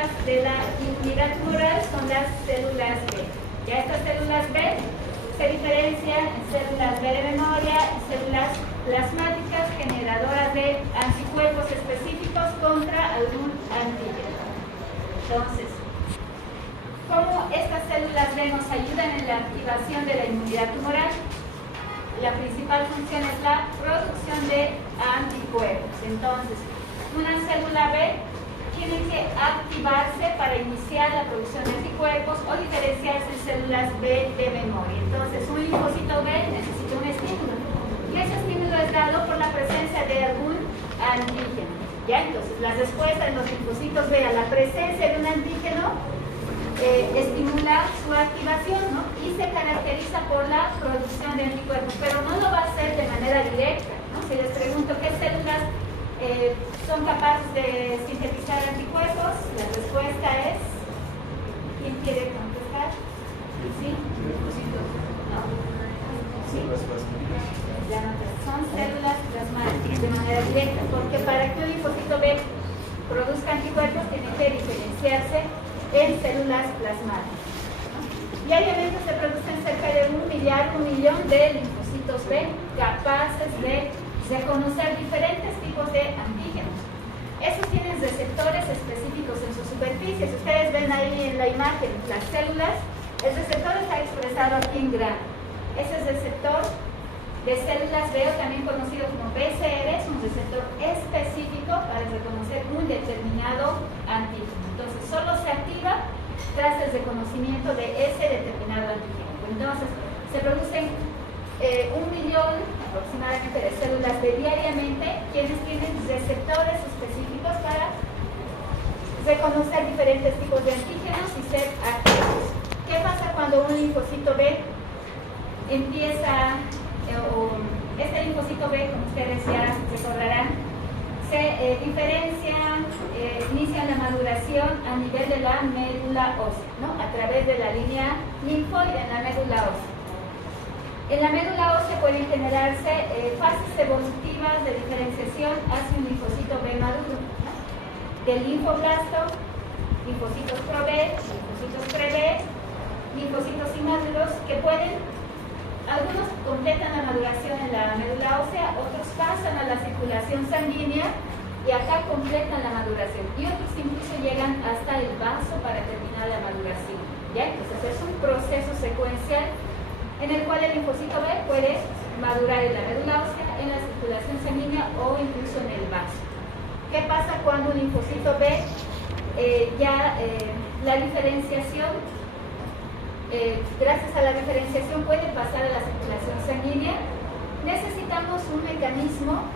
células de la inmunidad tumoral son las células B. Ya estas células B se diferencian en células B de memoria y células plasmáticas generadoras de anticuerpos específicos contra algún antígeno. Entonces, ¿cómo estas células B nos ayudan en la activación de la inmunidad tumoral? La principal función es la producción de anticuerpos. Entonces, una célula B tiene que activarse para iniciar la producción de anticuerpos o diferenciarse en células B de memoria. Entonces, un linfocito B necesita un estímulo. Y ese estímulo es dado por la presencia de algún antígeno. ¿Ya? Entonces, la respuesta de los linfocitos B a la presencia de un antígeno estimula su activación, ¿no? Y se caracteriza por la producción de anticuerpos, pero no lo va a hacer de manera directa, ¿no? Si les pregunto qué células son capaces de sintetizar anticuerpos, la respuesta es, ¿quién quiere contestar? ¿Sí? ¿No? ¿Sí? Son células plasmáticas de manera directa, porque para que un linfocito B produzca anticuerpos tiene que diferenciarse en células plasmáticas. Diariamente se producen cerca de 1 millón de linfocitos B capaces de reconocer diferentes tipos de antígenos. Estos tienen receptores específicos en su superficie. Si ustedes ven ahí en la imagen las células, el receptor está expresado aquí en grano. Ese receptor de células B, también conocido como BCR, es un receptor específico para reconocer un determinado antígeno. Entonces, solo se activa tras el reconocimiento de ese determinado antígeno. Entonces, se producen 1 millón aproximadamente de células B diariamente, quienes tienen receptores específicos para reconocer diferentes tipos de antígenos y ser activos. ¿Qué pasa cuando un linfocito B empieza, este linfocito B, como ustedes ya recordarán, se diferencian, inician la maduración a nivel de la médula ósea, ¿no? A través de la línea linfoide en la médula ósea. En la médula ósea pueden generarse fases evolutivas de diferenciación hacia un linfocito B maduro, ¿no? Del linfoblasto, linfocitos pro-B, linfocitos pre-B, linfocitos inmaduros que pueden, algunos completan la maduración en la médula ósea, otros pasan a la circulación sanguínea y acá completan la maduración, y otros incluso llegan hasta el vaso para terminar la maduración. ¿Ya? Entonces es un proceso secuencial en el cual el linfocito B puede madurar en la médula ósea, en la circulación sanguínea o incluso en el vaso. ¿Qué pasa cuando un linfocito B la diferenciación, gracias a la diferenciación puede pasar a la circulación sanguínea? Necesitamos un mecanismo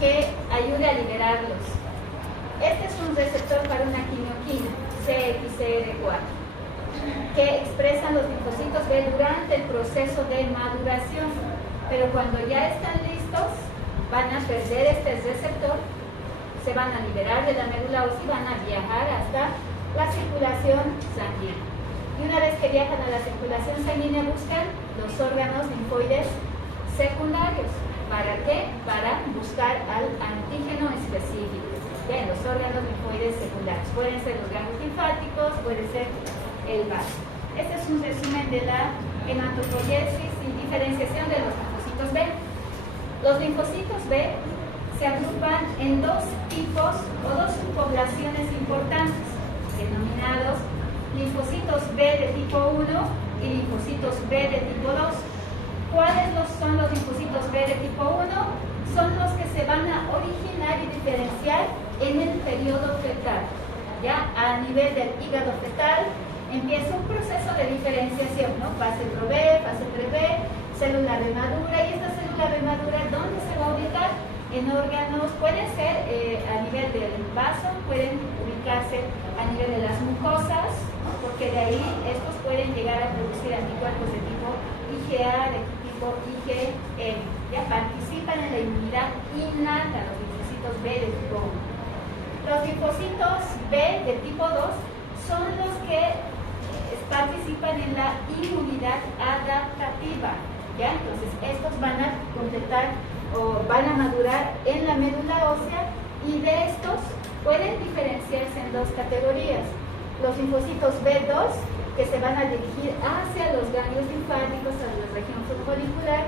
que ayude a liberarlos. Este es un receptor para una quimioquina, CXCR4, que expresan los linfocitos B durante el proceso de maduración, pero cuando ya están listos van a perder este receptor, se van a liberar de la médula ósea y van a viajar hasta la circulación sanguínea. Y una vez que viajan a la circulación sanguínea buscan los órganos linfoides secundarios. ¿Para qué? Para buscar al antígeno específico. Bien, los órganos linfoides secundarios. Pueden ser los ganglios linfáticos, puede ser el vaso. Este es un resumen de la hematopoiesis y diferenciación de los linfocitos B. Los linfocitos B se agrupan en dos tipos o dos subpoblaciones importantes, denominados linfocitos B de tipo 1 y linfocitos B de tipo 2. ¿Cuáles son los linfocitos B de tipo 1? Son los que se van a originar y diferenciar en el periodo fetal. Ya a nivel del hígado fetal empieza un proceso de diferenciación, ¿no? Fase pro-B, fase pre-B, célula B madura, y esta célula B madura, ¿dónde se va a ubicar? En órganos, pueden ser a nivel del vaso, pueden ubicarse a nivel de las mucosas, ¿no? Porque de ahí estos pueden llegar a producir anticuerpos de tipo IgA, de tipo IgM. Ya participan en la inmunidad innata los linfocitos B de tipo 1. Los linfocitos B de tipo 2 son los que participan en la inmunidad adaptativa. ¿Ya? Entonces estos van a completar o van a madurar en la médula ósea, y de estos pueden diferenciarse en en dos categorías. Los linfocitos B2, que se van a dirigir hacia los ganglios linfáticos, a la región subfolicular,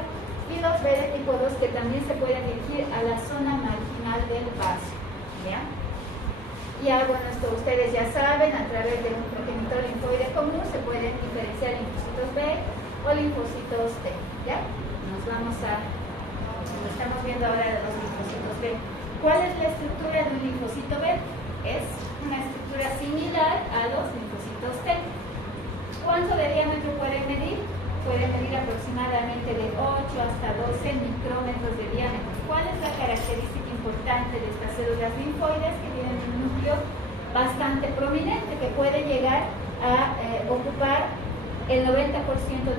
y los B de tipo 2, que también se pueden dirigir a la zona marginal del vaso. ¿Ya? Ya, bueno, esto ustedes ya saben, a través de un progenitor linfoide común se pueden diferenciar linfocitos B o linfocitos T. ¿Ya? Nos estamos viendo ahora de los linfocitos B. ¿Cuál es la estructura de un linfocito B? Es una estructura similar a los linfocitos T. ¿Cuánto de diámetro pueden medir? Pueden medir aproximadamente de 8 hasta 12 micrómetros de diámetro. ¿Cuál es la característica importante de estas células linfoides? Que tienen un núcleo bastante prominente que puede llegar a ocupar el 90%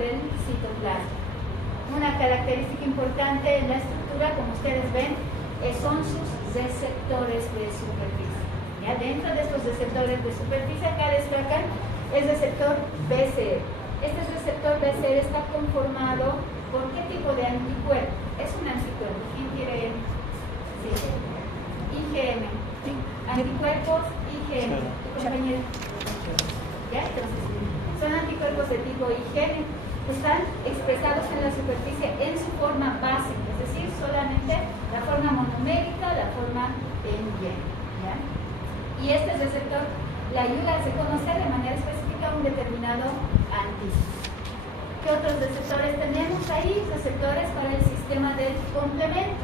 del citoplasma. Una característica importante en la estructura, como ustedes ven, son sus receptores de superficie. ¿Ya? Dentro de estos receptores de superficie, acá destacan el receptor BCR. Este receptor BCR está conformado por qué tipo de anticuerpo. Es un anticuerpo. ¿Quién quiere? Sí. IgM. Anticuerpos IgM. Compañera. ¿Ya? Entonces, son anticuerpos de tipo IgM. Están expresados en la superficie en su forma básica, es decir, solamente la forma monomérica, la forma en Y. ¿Ya? Y este receptor le ayuda a reconocer de manera específica un determinado antígeno. ¿Qué otros receptores tenemos ahí? Receptores para el sistema del complemento,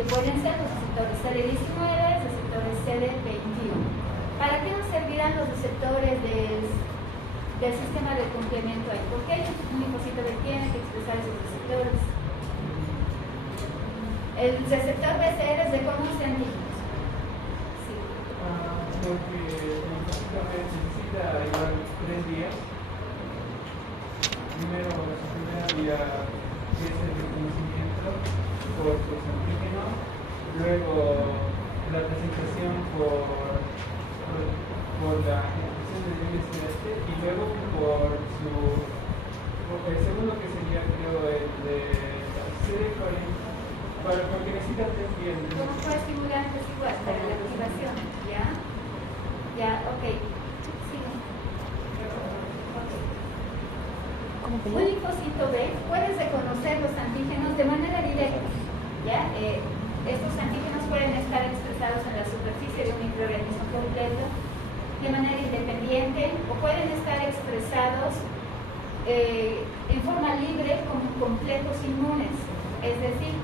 que pueden ser los receptores CD19, receptores CD21. ¿Para qué nos servirán los receptores del sistema del complemento ahí? ¿Por qué un linfocito B tiene que expresar esos receptores? El receptor BCR reconoce antígenos. Sí. Porque el linfocito B necesita igual 3 días. Primero, su primera vía que es el reconocimiento por sus antígenos, luego la presentación por la ejecución de IST y luego por el segundo, que sería, creo, el de CD40, porque necesita 3 días. Como coestimulantes igual para la activación, ¿ya? Ya, ok. Sigue. Un linfocito B puede reconocer los antígenos de manera directa, ¿ya? Estos antígenos pueden estar expresados en la superficie de un microorganismo completo de manera independiente o pueden estar expresados en forma libre como completos inmunes, es decir,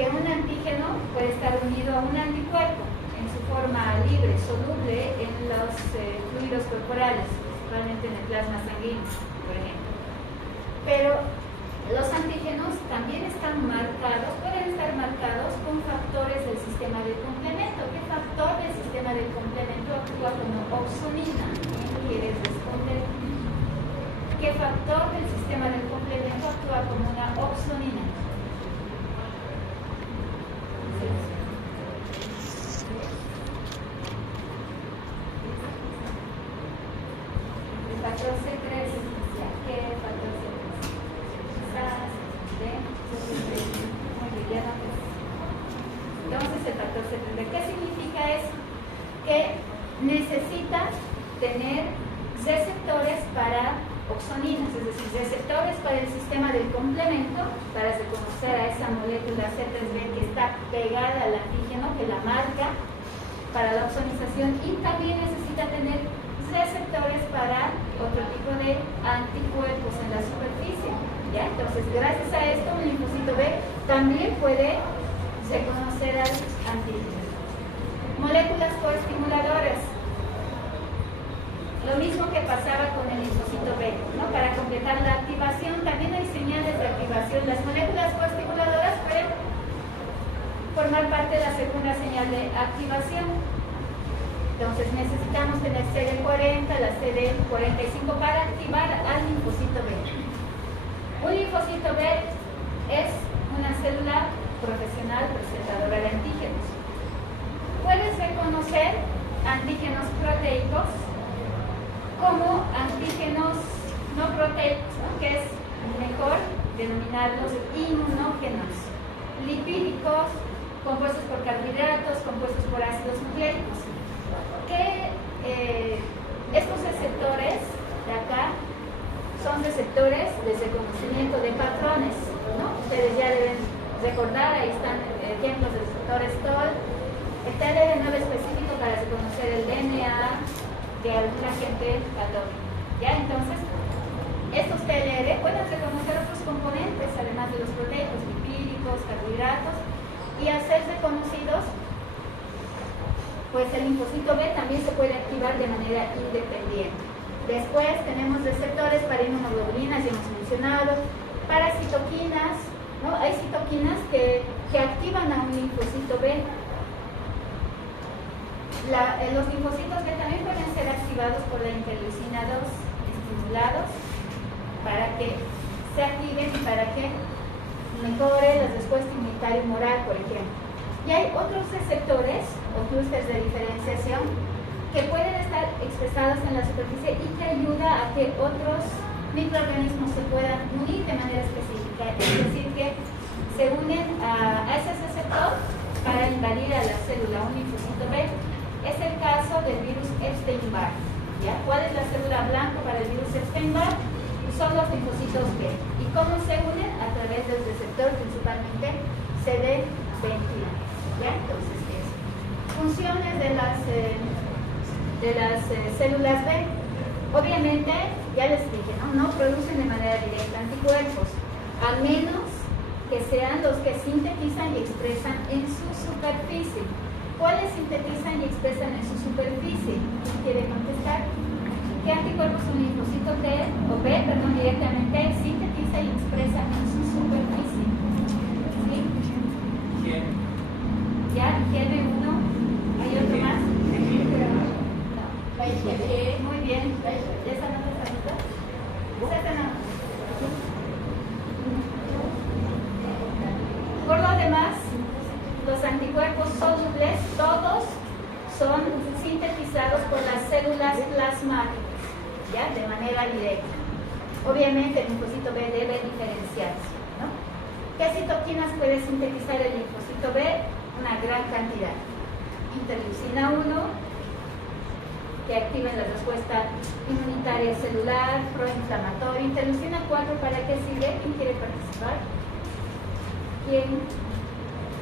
que un antígeno puede estar unido a un anticuerpo en su forma libre, soluble en los fluidos corporales, principalmente en el plasma sanguíneo, por ejemplo. Pero los antígenos también están marcados, pueden estar marcados con factores del sistema del complemento. ¿Qué factor del sistema del complemento actúa como opsonina? ¿Quién quiere responder? ¿Qué factor del sistema del complemento actúa como una opsonina? El factor C3. ¿Qué factor C3? Entonces el factor C3, ¿qué significa eso? Que necesita tener receptores para opsoninas, es decir, receptores para el sistema del complemento, para reconocer a esa molécula C3b que está pegada al antígeno, que la marca para la opsonización, y también necesita tener receptores para otro tipo de anticuerpos en la superficie. ¿Ya? Entonces, gracias a esto, un linfocito B también puede reconocer al antígeno. Moléculas coestimuladoras. Lo mismo que pasaba con el linfocito B, ¿no? Para completar la activación, también hay señales de activación. Las moléculas coestimuladoras pueden formar parte de la segunda señal de activación. Entonces necesitamos tener CD40, la CD45 para activar al linfocito B. Un linfocito B es una célula profesional presentadora de antígenos. Puedes reconocer antígenos proteicos como antígenos no proteicos, ¿no? Que es mejor denominarlos inmunógenos, lipídicos, compuestos por carbohidratos, compuestos por ácidos nucleicos. ¿Qué recordar, ahí están ejemplos del sector STOL, el TLR9 específico para reconocer el DNA de alguna gente patógena. ¿Ya? Entonces, estos TLR pueden reconocer otros componentes, además de los proteicos, lipídicos, carbohidratos, y al ser reconocidos, pues el linfocito B también se puede activar de manera independiente. Después tenemos receptores para inmunoglobulinas, ya hemos mencionado, para citoquinas, ¿no? Hay citoquinas que activan a un linfocito B. Los linfocitos B también pueden ser activados por la interleucina 2, estimulados, para que se activen y para que mejore la respuesta inmunitaria humoral, por ejemplo. Y hay otros receptores o clústeres de diferenciación que pueden estar expresados en la superficie y que ayuda a que otros microorganismos se puedan unir de manera específica, es decir, que se unen a ese receptor para invadir a la célula, un linfocito B. Es el caso del virus Epstein-Barr. ¿Ya? ¿Cuál es la célula blanca para el virus Epstein-Barr? Son los linfocitos B. ¿Y cómo se unen? A través del receptor, principalmente CD21. ¿Ya? Entonces, eso. Funciones de las células B. Obviamente, ya les dije, no producen de manera directa anticuerpos, al menos que sean los que sintetizan y expresan en su superficie. ¿Cuáles sintetizan y expresan en su superficie? ¿Quién quiere contestar? ¿Qué anticuerpos un linfocito T o B, directamente sintetiza y expresa en su superficie? ¿Sí? ¿Quién? ¿Ya? ¿Quién uno? ¿Hay otro más? No. Muy bien. ¿Ya están las preguntas? Por lo demás, los anticuerpos solubles, todos son sintetizados por las células plasmáticas, ¿ya? De manera directa. Obviamente el linfocito B debe diferenciarse, ¿no? ¿Qué citoquinas puede sintetizar el linfocito B? Una gran cantidad. Interleucina 1, que activa la respuesta inmunitaria celular, proinflamatoria. Interleucina 4, ¿para qué sirve? ¿Quién quiere participar? ¿Quién?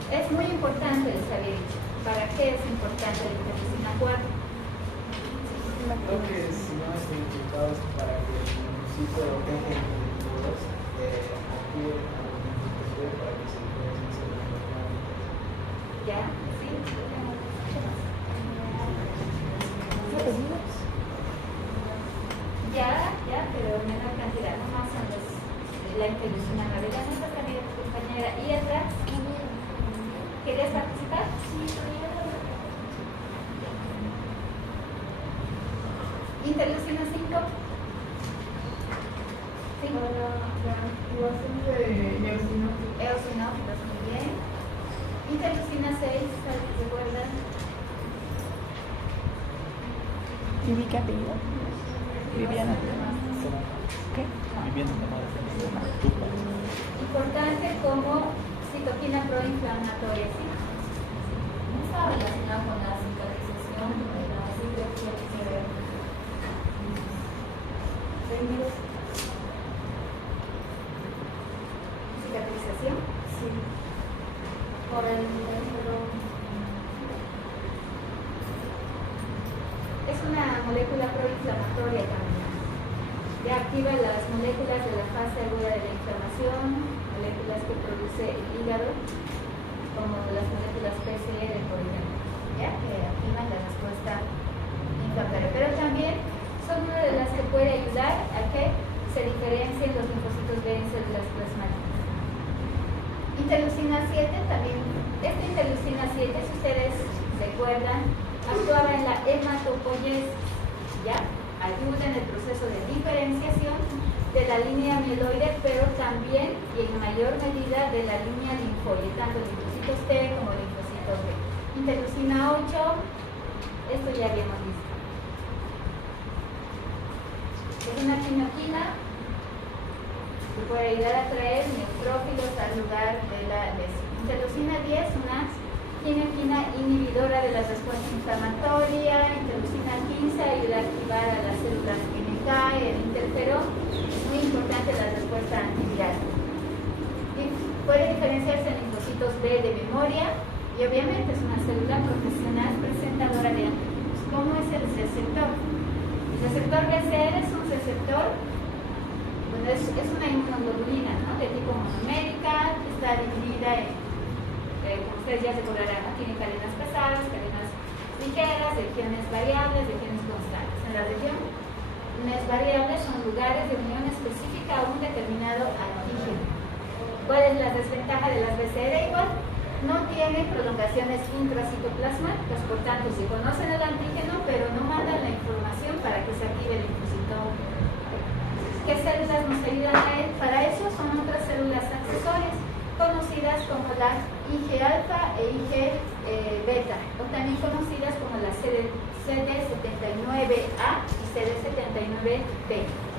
Es muy importante, les había dicho. ¿Para qué es importante la interleucina 4? Creo que si no están implicados para que el linfocito tenga inhibidores, active a los linfocitos para que se diferencien células plasmáticas. ¿Ya? ¿Sí? Ya, pero en menor cantidad, no más son la interleucina 9. Ya no está también tu compañera. ¿Y atrás? ¿Querías participar? Sí, interleucina 5. Sí. La activación de eosinófilos, muy bien. Interleucina 6, ¿recuerdan? ¿Y qué apellido? Viviana. ¿Qué? Viviendo Importante como citoquina proinflamatoria, ¿sí? No está relacionado con la cicatrización de la cirugía cerebral. ¿Cicatrización? Sí. Por el Es una molécula proinflamatoria también. Ya activa las moléculas de la fase aguda de la inflamación, moléculas que produce el hígado, como las moléculas PCR, por ejemplo, ya que activan la respuesta inflamatoria. Pero también son una de las que puede ayudar a que se diferencien los linfocitos B en células plasmáticas. Interleucina 7 también. Esta interleucina 7, si ustedes recuerdan, actuaba en la hematopoiesis, ¿ya? Ayuda en el proceso de diferenciación de la línea mieloide, pero también y en mayor medida de la línea linfoide, tanto linfocitos T como linfocitos B. Interleucina 8, esto ya habíamos visto. Es una quinoquina que puede ayudar a traer neutrófilos al lugar de la lesión. Interleucina 10, una quinoquina inhibidora de la respuesta inflamatoria. Interleucina 15 ayuda a activar a las células NK, el interferón. Es muy importante la respuesta antiviral. Y puede diferenciarse en linfocitos linfocitos B de memoria y obviamente es una célula profesional presentadora de antígenos. ¿Cómo es el receptor? El receptor BCR es un receptor, bueno, es una inmunoglobulina, ¿no?, de tipo monomérica, está dividida en, como ustedes ya recordarán, ¿no?, tiene cadenas pesadas, cadenas ligeras, regiones variables, regiones constantes. En la regiones variables son lugares de unión específica a un determinado antígeno. ¿Cuál es la desventaja de las BCR? Igual, no tiene prolongaciones intracitoplasmáticas, por tanto, se conocen el antígeno, pero no mandan la información para que se active el linfocito. ¿Qué células nos ayudan a él? Para eso son otras células accesorias, conocidas como las IG-alfa e IG-beta, o también conocidas como las CD79A y CD79B.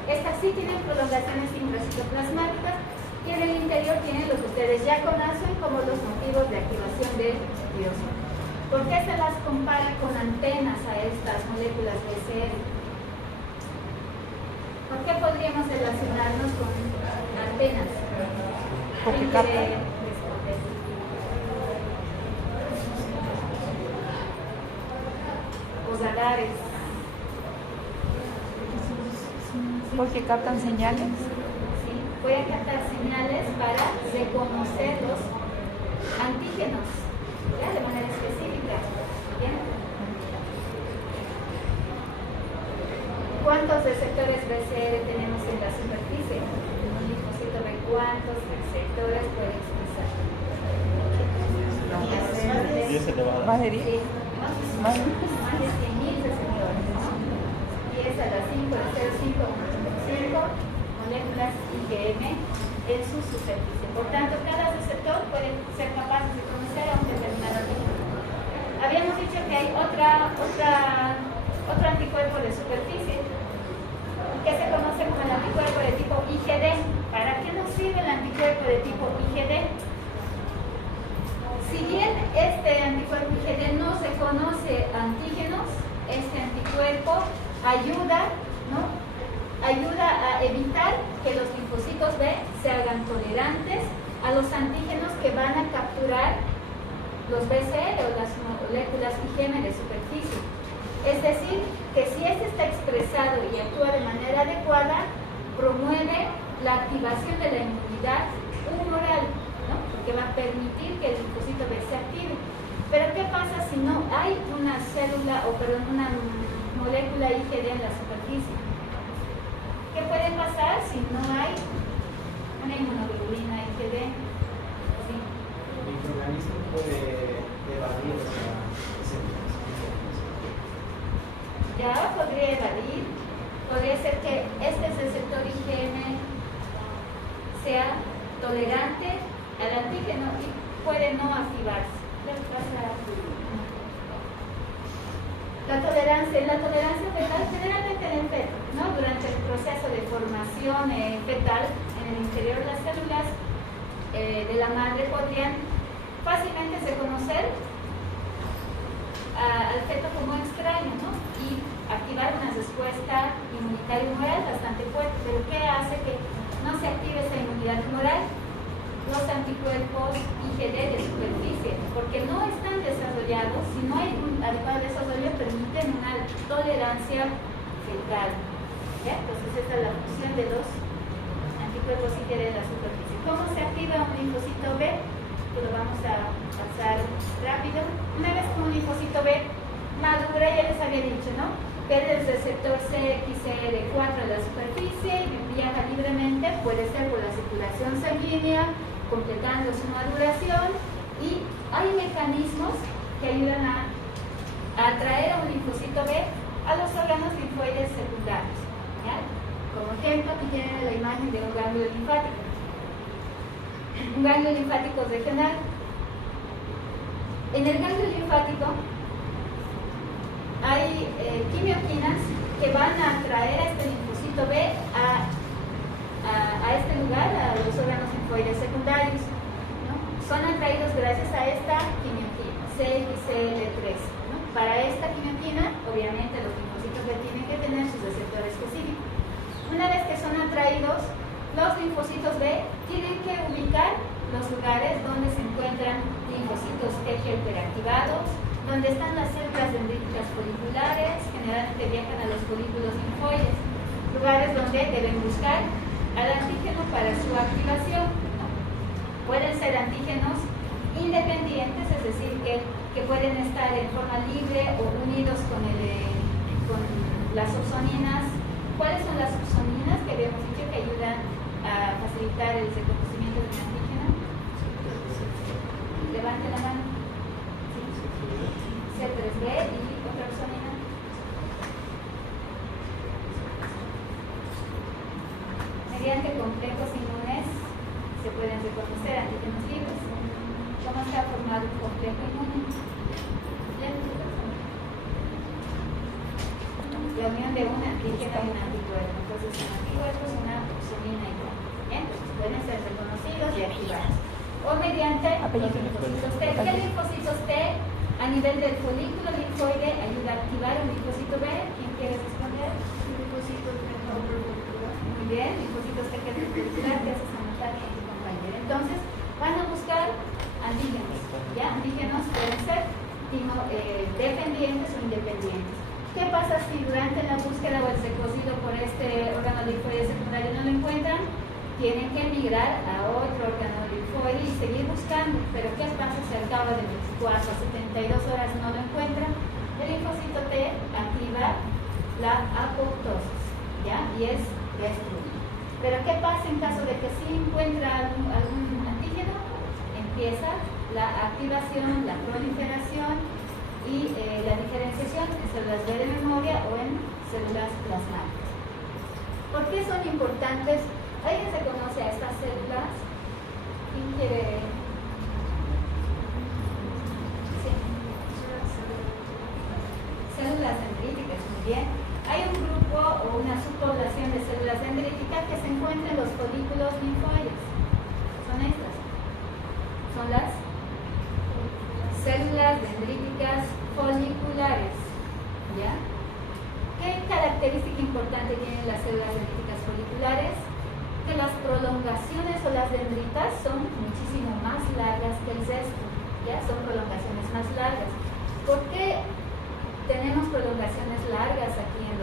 Estas sí tienen prolongaciones intracitoplasmáticas y en el interior tienen lo que ustedes ya conocen como los motivos de activación del biosoma. ¿Por qué se las compara con antenas a estas moléculas BCR? ¿Por qué podríamos relacionarnos con antenas? Porque captan. O radares. Porque captan señales. ¿Sí? Pueden captar señales para reconocer los antígenos, ¿ya?, de manera específica. ¿Bien? ¿Cuántos receptores BCR tenemos en la superficie? Un linfocito B, ¿cuántos receptores puede expresar? Más de 10. Sí, Más de más de 100.000 receptores, ¿no? 10 a la 5, de 0,5 moléculas IgM en su superficie. Por tanto, cada receptor puede ser capaz de conocer a un determinado antígeno. Habíamos dicho que hay otro anticuerpo de superficie que se conoce como el anticuerpo de tipo IgD. ¿Para qué nos sirve el anticuerpo de tipo IgD? Si bien este anticuerpo IgD no reconoce antígenos, este anticuerpo ayuda a evitar que los linfocitos B se hagan tolerantes a los antígenos que van a capturar los BCR o las moléculas IgM de superficie. Es decir, que si este está expresado y actúa de manera adecuada, promueve la activación de la inmunidad humoral, ¿no?, porque va a permitir que el linfocito B se active. Pero ¿qué pasa si no hay una una molécula IgD en la superficie? ¿Qué puede pasar si no hay una inmunoglobulina IgD? ¿Sí? El microorganismo puede evadir ese Ya podría evadir, podría ser que este receptor IgM sea tolerante al antígeno y puede no activarse. La tolerancia fetal generalmente en el feto, ¿no?, durante el proceso de formación fetal en el interior de las células de la madre podrían fácilmente reconocer al feto como extraño, ¿no?, y activar una respuesta inmunitaria humoral bastante fuerte. Pero ¿qué hace que no se active esa inmunidad humoral? Los anticuerpos IgD de superficie, porque no están desarrollados, si no hay un adecuado desarrollo, permiten una tolerancia fetal. ¿Ya? Entonces esta es la función de los anticuerpos IgD de la superficie. ¿Cómo se activa un linfocito B? Pues lo vamos a pasar rápido. Una vez que un linfocito B madura, ya les había dicho, ¿no?, pierde el receptor CXCR4 de la superficie y viaja libremente, puede ser por la circulación sanguínea, completando su maduración, y hay mecanismos que ayudan a atraer a un linfocito B a los órganos linfoides secundarios. ¿Ya? Como ejemplo, aquí tienen la imagen de un ganglio linfático. Un ganglio linfático regional. En el ganglio linfático hay quimioquinas que van a atraer a este linfocito B a este lugar, a los órganos linfoides secundarios, ¿no? Son atraídos gracias a esta quimioquina, CXCL3, ¿no? Para esta quimioquina, obviamente los linfocitos B tienen que tener su receptor específico. Una vez que son atraídos, los linfocitos B tienen que ubicar los lugares donde se encuentran linfocitos T helper activados, donde están las células dendríticas foliculares, generalmente viajan a los folículos linfoides, lugares donde deben buscar al antígeno para su activación. Pueden ser antígenos independientes, es decir, que pueden estar en forma libre o unidos con las subsoninas. ¿Cuáles son las subsoninas que habíamos dicho que ayudan a facilitar el reconocimiento de un antígeno? Levante la mano. C3b y otra subsonina. Mediante complejos inmunes se pueden reconocer antígenos libres. ¿Cómo está formado un complejo inmune? La unión de un antígeno y un anticuerpo. Entonces, un anticuerpo es una subsonina igual. Bien, entonces pueden ser reconocidos y activados. O mediante los linfocitos T. ¿Qué linfocitos T a nivel del folículo linfoide ayuda a activar un linfocito B? ¿Quién quiere responder? Linfocitos T. Muy bien, linfocitos T que te haces anotar en tu compañero. Entonces, van a buscar antígenos. ¿Ya? Antígenos pueden ser dependientes o independientes. ¿Qué pasa si durante la búsqueda o el recorrido por este órgano linfoide secundario no lo encuentran? Tienen que migrar a otro órgano linfoide y seguir buscando. Pero ¿qué pasa si al cabo de 24 a 72 horas no lo encuentran? El linfocito T activa la apoptosis, ¿ya? Y es destruido. Pero ¿qué pasa en caso de que sí encuentra algún antígeno? Empieza la activación, la proliferación y la diferenciación en células B de memoria o en células plasmáticas. ¿Por qué son importantes? ¿Alguien se conoce a estas células? ¿Quién quiere? Sí. Células dendríticas, muy bien. Hay un grupo o una subpoblación de células dendríticas que se encuentra en los folículos linfoides. Son estas. Son las células dendríticas foliculares. ¿Ya? ¿Qué característica importante tienen las células dendríticas foliculares? Que las prolongaciones o las dendritas son muchísimo más largas que el resto. ¿Ya? Son prolongaciones más largas. ¿Por qué tenemos prolongaciones largas aquí en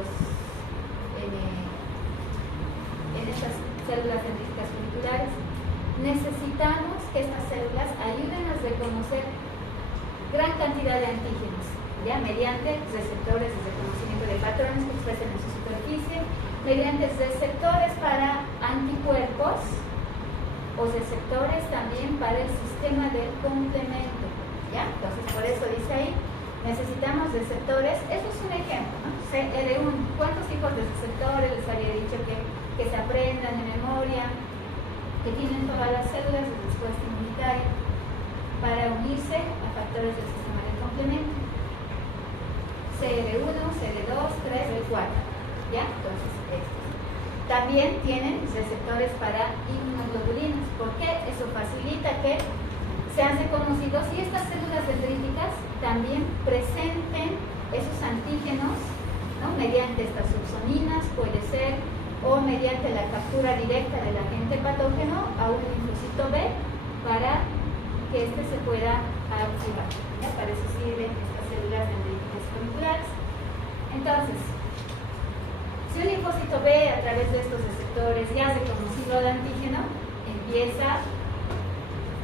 estas células dendríticas foliculares? Necesitamos que estas células ayuden a reconocer gran cantidad de antígenos, ya mediante receptores de reconocimiento de patrones que expresen en su superficie, mediante receptores para anticuerpos o receptores también para el sistema del complemento, ¿ya? Entonces, por eso dice ahí, necesitamos receptores. Eso es un ejemplo, ¿no? CR1, ¿cuántos tipos de receptores les había dicho que se aprendan de memoria, que tienen todas las células de respuesta inmunitaria para unirse a factores del sistema del complemento? CR1, CR2, 3 y 4. ¿Ya? Entonces, estos. También tienen receptores para inmunoglobulinas. ¿Por qué? Eso facilita que sean reconocidos y estas células dendríticas también presenten esos antígenos, ¿no? Mediante estas subsoninas, puede ser, o mediante la captura directa del agente patógeno a un linfocito B para que éste se pueda activar. ¿Ya? Para eso sirven estas células dendríticas foliculares. Entonces, si un linfocito B a través de estos receptores ya ha reconocido el antígeno, empieza